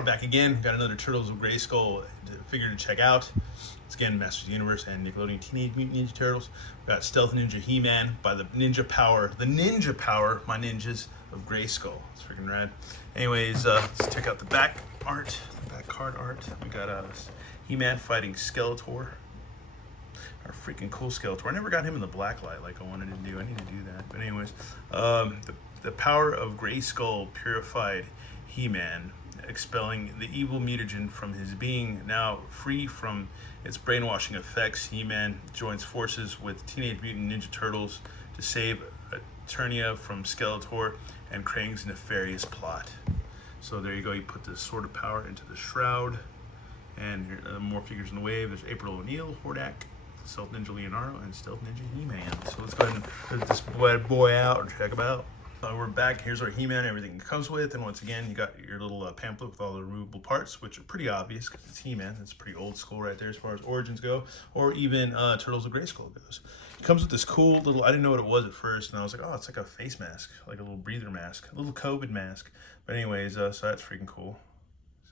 we're back again. Got another Turtles of Grayskull figure to check out. It's again Masters of the Universe and Nickelodeon Teenage Mutant Ninja Turtles. We got Stealth Ninja He-Man by the Ninja Power, my ninjas of Grayskull. It's freaking rad. Anyways, let's check out the back art, the back card art. We got He-Man fighting Skeletor. Our freaking cool Skeletor. I never got him in the black light like I wanted to do. I need to do that. But anyways, the power of Grayskull purified He-Man, expelling the evil mutagen from his being. Now free from its brainwashing effects, He-Man joins forces with Teenage Mutant Ninja Turtles to save Eternia from Skeletor and Krang's nefarious plot. So there you go. You put the Sword of Power into the shroud. And here, more figures in the wave. There's April O'Neil, Hordak, Stealth Ninja Leonardo, and Stealth Ninja He-Man. So let's go ahead and put this boy out and check him out. We're back. Here's our He-Man, everything it comes with. And once again, you got your little pamphlet with all the removable parts, which are pretty obvious because it's He-Man. It's pretty old school right there as far as origins go, or even Turtles of Grayskull goes. It comes with this cool little, I didn't know what it was at first, and I was like, oh, it's like a face mask, like a little breather mask, a little COVID mask. But anyways, so that's freaking cool.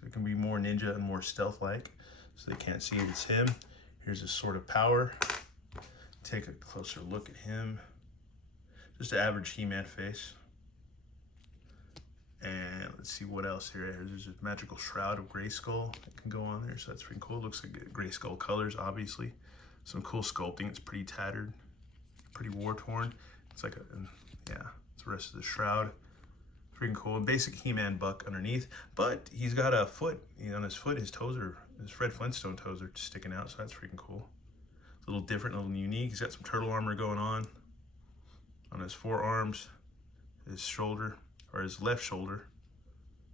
So it can be more ninja and more stealth-like, so they can't see it's him. Here's his Sword of Power. Take a closer look at him. Just an average He-Man face. And let's see what else here. There's a magical shroud of Grayskull that can go on there, so that's pretty cool. It looks like Grayskull colors, obviously. Some cool sculpting. It's pretty tattered, pretty war-torn. It's like yeah, it's the rest of the shroud. Freaking cool. A basic He-Man buck underneath, but he's got a foot. On his foot, his toes are, his Fred Flintstone toes are sticking out, so that's freaking cool. It's a little different, a little unique. He's got some turtle armor going on his forearms, his shoulder, or his left shoulder.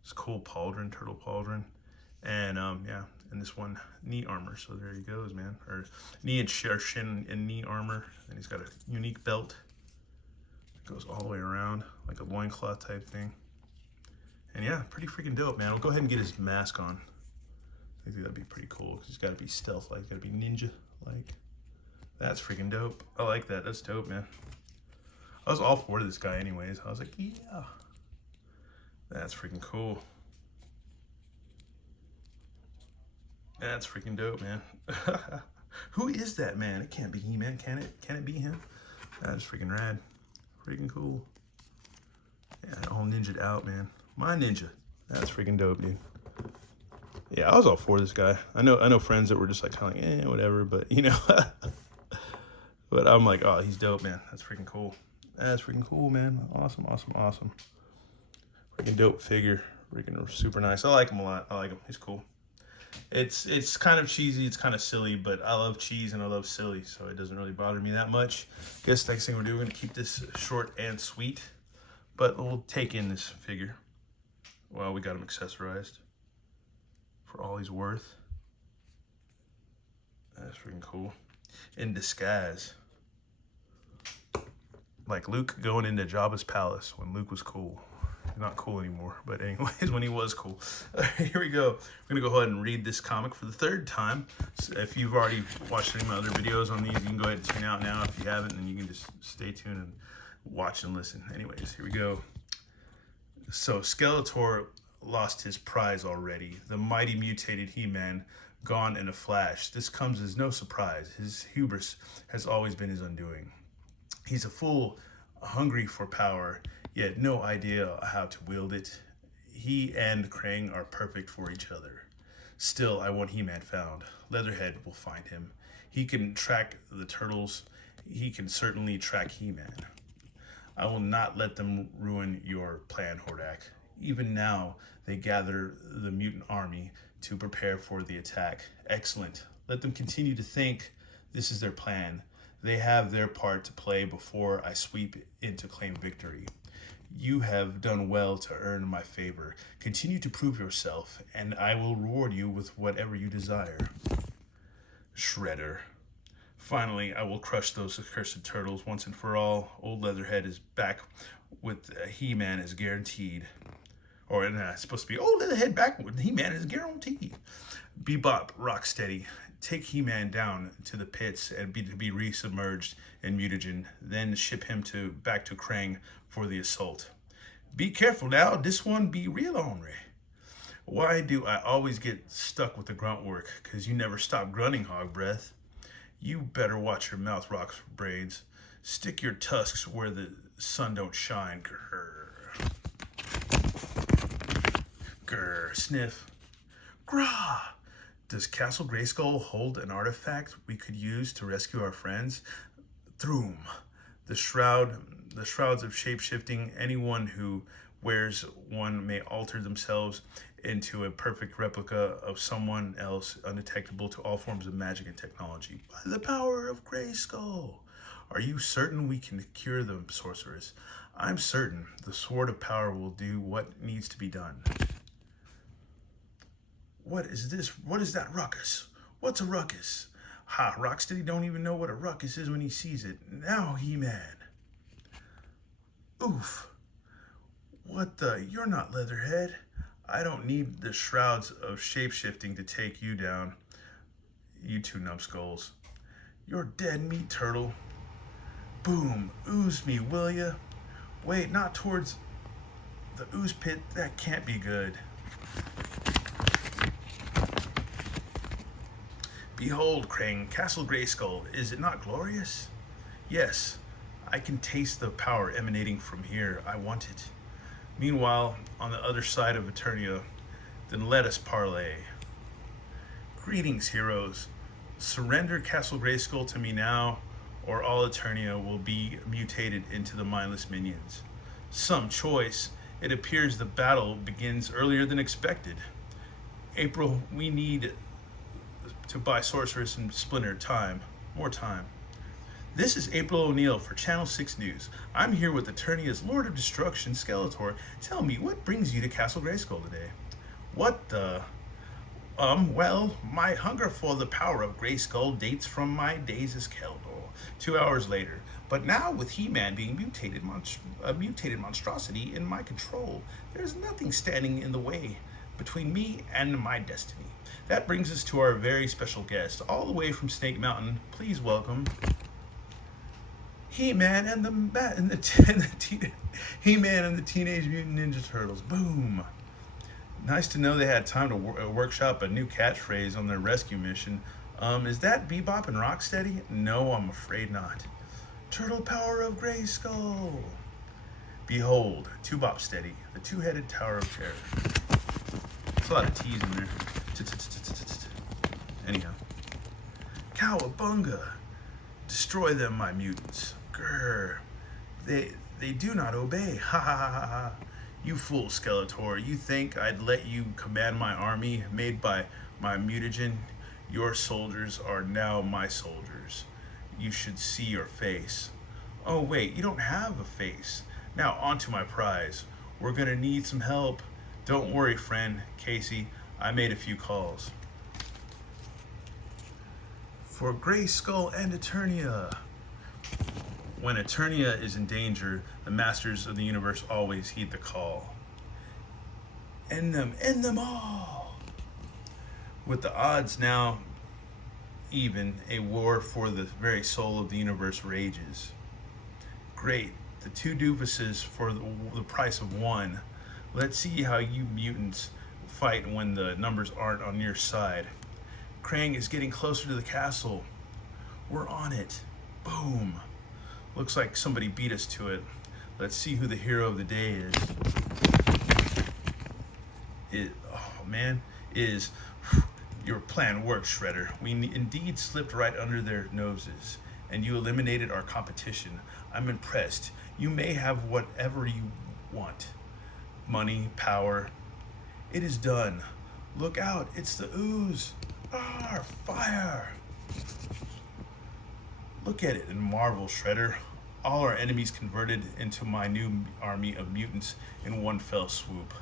It's cool pauldron, turtle pauldron. And yeah, and this one knee armor. So there he goes, man. Or knee and shin and knee armor. And he's got a unique belt. It goes all the way around, like a loincloth type thing. And yeah, pretty freaking dope, man. We'll go ahead and get his mask on. I think that'd be pretty cool, because he's got to be stealth-like, got to be ninja-like. That's freaking dope. I like that. That's dope, man. I was all for this guy anyways. I was like, yeah. That's freaking cool. That's freaking dope, man. Who is that, man? It can't be He-Man, can it? Can it be him? That's freaking rad. Freaking cool. Yeah, all ninja'd out, man. My ninja. That's freaking dope, dude. Yeah, I was all for this guy. I know friends that were just like kind of like, whatever, but you know. But I'm like, oh, he's dope, man. That's freaking cool. That's freaking cool, man. Awesome, awesome, awesome. Freaking dope figure. Freaking super nice. I like him a lot. I like him. He's cool. It's kind of cheesy. It's kind of silly, but I love cheese and I love silly, so it doesn't really bother me that much. Guess next thing we're doing, we're gonna keep this short and sweet, but we'll take in this figure. Well, we got him accessorized for all he's worth. That's freaking cool. In disguise. Like Luke going into Jabba's palace when Luke was cool. He's not cool anymore, but anyways, when he was cool. Here we go. We're gonna go ahead and read this comic for the third time. So if you've already watched any of my other videos on these, you can go ahead and tune out now. If you haven't, then you can just stay tuned and watch and listen. Anyways, here we go. So Skeletor lost his prize already. The mighty mutated He-Man gone in a flash. This comes as no surprise. His hubris has always been his undoing. He's a fool, hungry for power, yet no idea how to wield it. He and Krang are perfect for each other. Still, I want He-Man found. Leatherhead will find him. He can track the turtles. He can certainly track He-Man. I will not let them ruin your plan, Hordak. Even now, they gather the mutant army to prepare for the attack. Excellent. Let them continue to think this is their plan. They have their part to play before I sweep in to claim victory. You have done well to earn my favor. Continue to prove yourself, and I will reward you with whatever you desire. Shredder. Finally, I will crush those accursed turtles once and for all. Old Leatherhead is back with He-Man is guaranteed. Or it's supposed to be, old Leatherhead back with He-Man is guaranteed. Bebop, Rocksteady. Take He-Man down to the pits and be resubmerged in mutagen, then ship him back to Krang for the assault. Be careful now, this one be real ornery. Why do I always get stuck with the grunt work? Because you never stop grunting, hog breath. You better watch your mouth, rocks brains. Stick your tusks where the sun don't shine. Grr. Grr. Sniff. Grah. Does Castle Grayskull hold an artifact we could use to rescue our friends? Throom. The shrouds of shape-shifting. Anyone who wears one may alter themselves into a perfect replica of someone else, undetectable to all forms of magic and technology. By the power of Grayskull. Are you certain we can cure the sorceress? I'm certain the Sword of Power will do what needs to be done. What is this? What is that ruckus? What's a ruckus? Ha, Rocksteady don't even know what a ruckus is when he sees it. Now, He-Man. Oof. What the? You're not Leatherhead. I don't need the shrouds of shape-shifting to take you down. You two numbskulls. You're dead meat, Turtle. Boom. Ooze me, will ya? Wait, not towards the ooze pit. That can't be good. Behold, Krang, Castle Grayskull, is it not glorious? Yes, I can taste the power emanating from here. I want it. Meanwhile, on the other side of Eternia, then let us parley. Greetings, heroes. Surrender Castle Grayskull to me now, or all Eternia will be mutated into the mindless minions. Some choice. It appears the battle begins earlier than expected. April, we need to buy Sorceress and Splinter time. More time. This is April O'Neil for Channel 6 News. I'm here with Eternia's Lord of Destruction, Skeletor. Tell me, what brings you to Castle Grayskull today? What the? Well, my hunger for the power of Grayskull dates from my days as Keldor. 2 hours later. But now with He-Man being a mutated monstrosity in my control, there's nothing standing in the way between me and my destiny. That brings us to our very special guest, all the way from Snake Mountain. Please welcome He-Man and He-Man and the Teenage Mutant Ninja Turtles. Boom. Nice to know they had time to workshop a new catchphrase on their rescue mission. Is that Bebop and Rocksteady? No, I'm afraid not. Turtle power of Grayskull. Behold, Two-Bop Steady, the two-headed tower of terror. There's a lot of T's in there. Anyhow. Cowabunga. Destroy them, my mutants. Grr. They do not obey. Ha ha ha ha ha. You fool, Skeletor. You think I'd let you command my army made by my mutagen? Your soldiers are now my soldiers. You should see your face. Oh wait, you don't have a face. Now onto my prize. We're gonna need some help. Don't worry, friend. Casey, I made a few calls. For Grayskull and Eternia. When Eternia is in danger, the masters of the universe always heed the call. End them all! With the odds now even, a war for the very soul of the universe rages. Great, the two doofuses for the price of one. Let's see how you mutants fight when the numbers aren't on your side. Krang is getting closer to the castle. We're on it. Boom. Looks like somebody beat us to it. Let's see who the hero of the day is. Your plan worked, Shredder. We indeed slipped right under their noses, and you eliminated our competition. I'm impressed. You may have whatever you want. Money, power. It is done. Look out, it's the ooze. Fire! Look at it and marvel, Shredder. All our enemies converted into my new army of mutants in one fell swoop.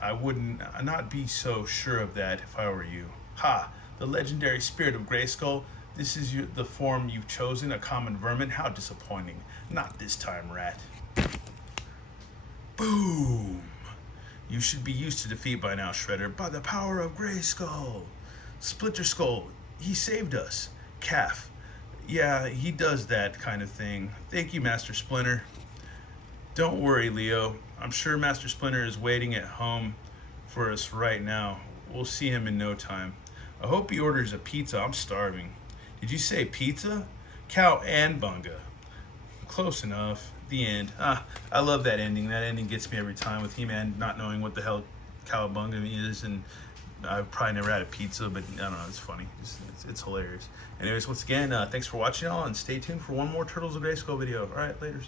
I would not be so sure of that if I were you. Ha! The legendary spirit of Grayskull. This is the form you've chosen, a common vermin. How disappointing. Not this time, rat. Boom! You should be used to defeat by now, Shredder. By the power of Grayskull. Splinter Skull, he saved us. Calf. Yeah, he does that kind of thing. Thank you, Master Splinter. Don't worry, Leo. I'm sure Master Splinter is waiting at home for us right now. We'll see him in no time. I hope he orders a pizza. I'm starving. Did you say pizza? Cow and Bunga. Close enough. The end. I love that ending. That ending gets me every time with He-Man not knowing what the hell Cowabunga is, and I've probably never had a pizza, but I don't know, it's funny. It's hilarious. Anyways, once again, thanks for watching, all, and stay tuned for one more Turtles of Grayskull video. All right, laters.